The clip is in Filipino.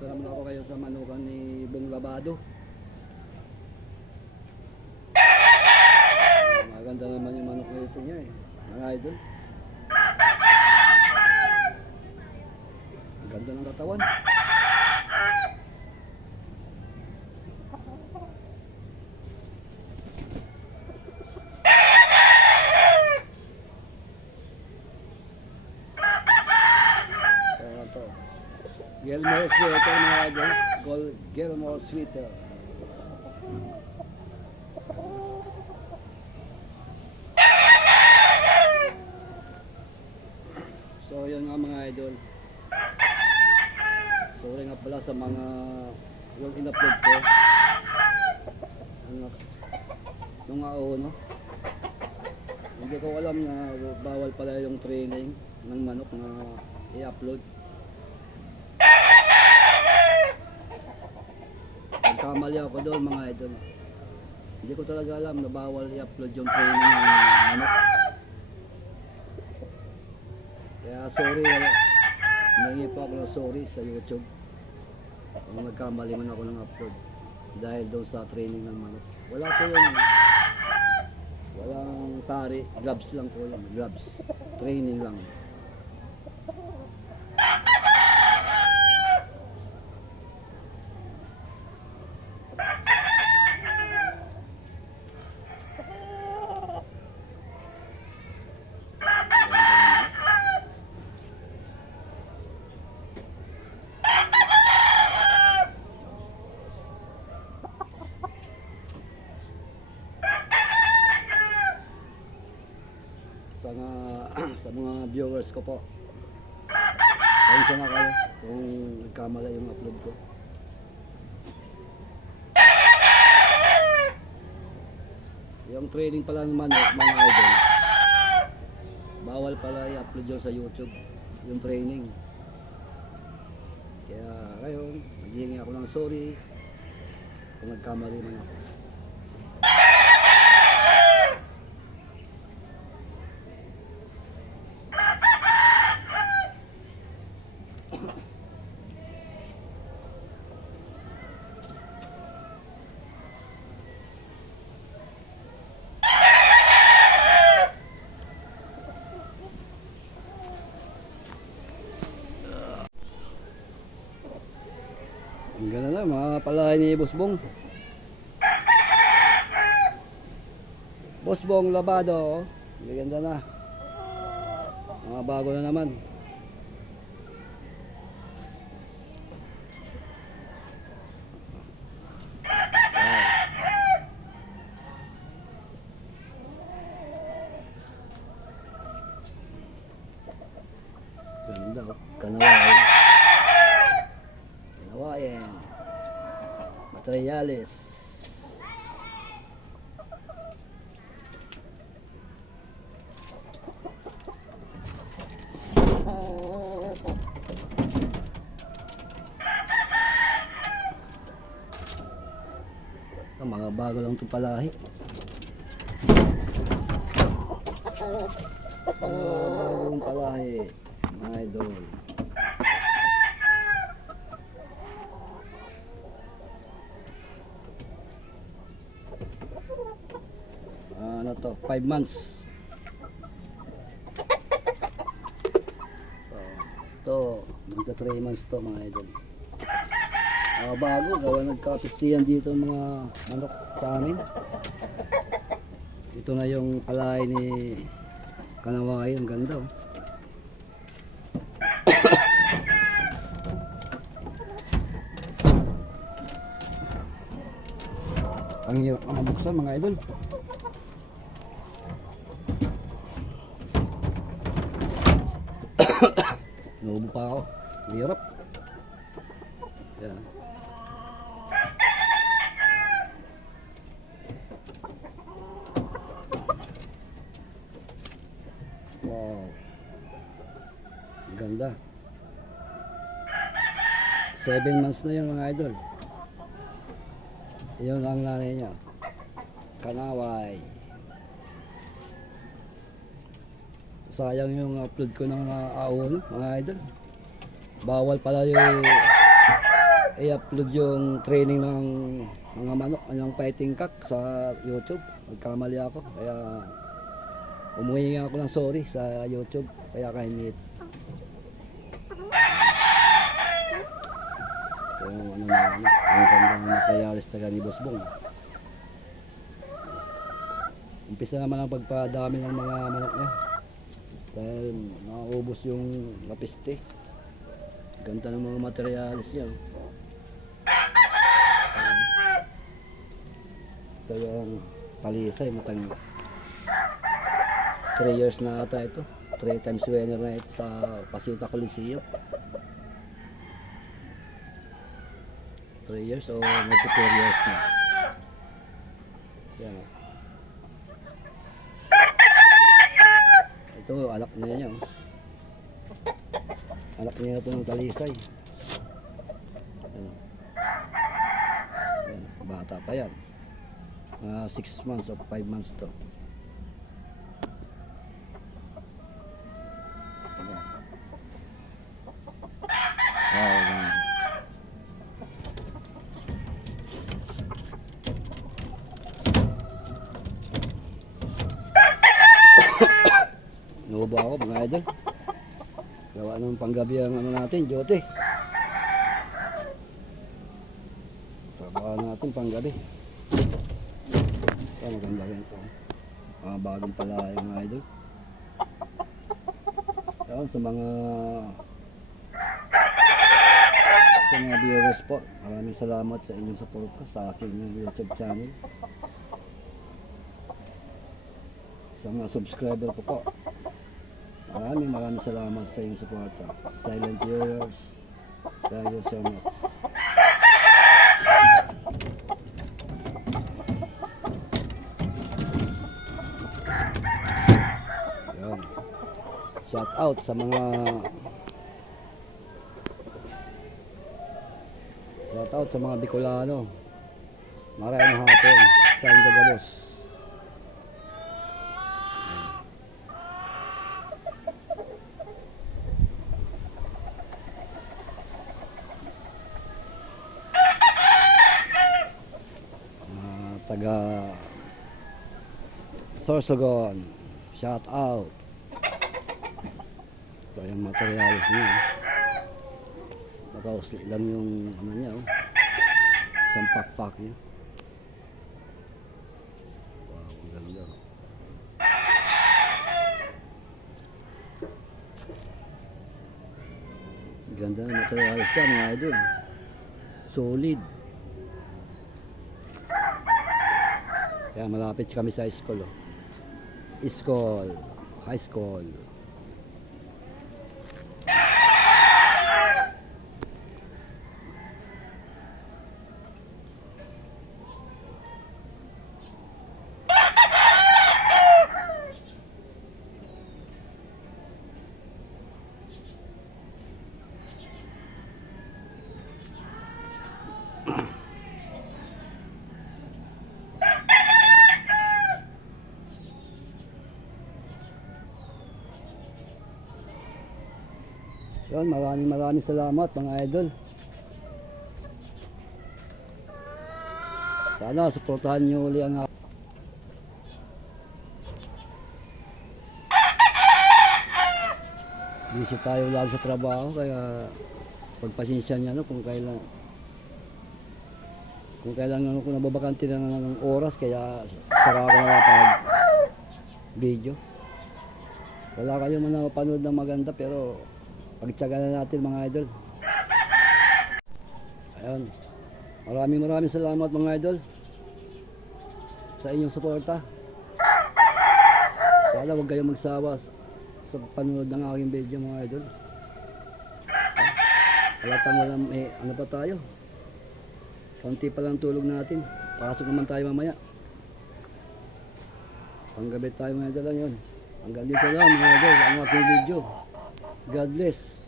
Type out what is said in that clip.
Dito naman ako kayo sa manukan ni Bong Labado. Maganda naman yung manok na ito niya eh, mga idol. Ang ganda ng katawan. Gilmore Sweater mga idol. Gilmore Sweater. So yun nga mga idol. Sorry nga pala sa mga yung in-upload ko nung no? Hindi ko alam na bawal pala yung training ng manok na i-upload. Nagkamali ako doon mga idol. Hindi ko talaga alam na bawal i-upload yung training ng manok. Kaya sorry, nangyay po ako ng sorry sa YouTube kung nagkamali man ako ng upload dahil doon sa training ng manok. Wala po yun, walang tari, gloves lang po yun, gloves, training lang. Sa mga viewers ko po, pasensya na kayo kung nagkamala yung upload ko. Yung training pala ng manok mga idol, bawal pala i-upload yun sa YouTube, yung training. Kaya ngayon naghihingi ako ng sorry kung nagkamali man ako. Ang ganda na mga palahay ni Boss Bong. Boss Bong Labado, ang ganda na. Mga bago na naman. Ganda oh, Kanawayan. Kanawayan. Materiales. Mga bago lang itong palahi. Bagong palahi, mga idol. Ano to? 5 months. To, magka 3 months to mga idol. Bago, gawa nagkapistihan dito mga manok sa amin. Ito na yung palahi ni Kanawayan, ganda oh. Ang hirap ang mabuksan mga idol. Nuubo pa ako, ang hirap. Yan. Wow, ganda. 7 months na yun mga idol. Yun ang nanay niya, Kanaway. Sayang yung upload ko ng ahon mga idol. Bawal pala yung i-upload yung training ng mga manok, yung fighting cock sa YouTube. Nagkamali ako, kaya umuwi nga ako ng sorry sa YouTube, kaya kahimit. Ito yung ano na ano, ang gandang materialis taga ni Boss Bong. Umpisa naman ang pagpadami ng mga manok niya dahil nakaubos yung lapiste. Ganda ng mga materialis niya. Ito yung talisay, matang 3 years na ata ito. 3 times winner na ito sa Pasita Coliseum. 3 years o maybe 4 years na. Yan. Ito, alak na niya. Alak niya ito ng talisay. Yan. Yan. Bata pa yan. 6 months o 5 months to. Nubo ako mga idol. Gawa ng panggabi ang ano natin, jote. Trabaho natin panggabi. Ito, maganda rin ito. Mga bagong pala yung mga idol. Yan, sa mga viewers po, maraming salamat sa inyong support sa aking YouTube channel. Sa mga subscriber ko po, maraming salamat sa inyong support. Silent viewers, thank you so much. Yan. Shout out sa mga Bicolano. Maraming hapon sa inyong gagabos. Taga Sorsogon, shout out. Ito yung materialis niya. Nakausli lang yung ano niya, isang pakpak niya. Wow, ang ganda. Ganda ng materialis niya mga idol. Solid. Kaya malapit kami sa school. High school. Yan, maraming salamat mga idol. Sana suportahan niyo uli ang busy tayo lagi sa trabaho, kaya pagpasensya niya kung kailan ako nababakante ng oras, kaya saka ako nakapag video. Wala kayo man napanood ng maganda, pero pagtyaga na natin mga idol. Ayun. Maraming salamat mga idol sa inyong suporta. Sana huwag kayong magsawa sa panonood ng aking video mga idol. Walang ano pa tayo. Konti pa lang tulog natin. Pasok naman tayo mamaya. Panggabi tayo mga idol lang yun. Hanggang dito lang mga idol ang aking video. God bless.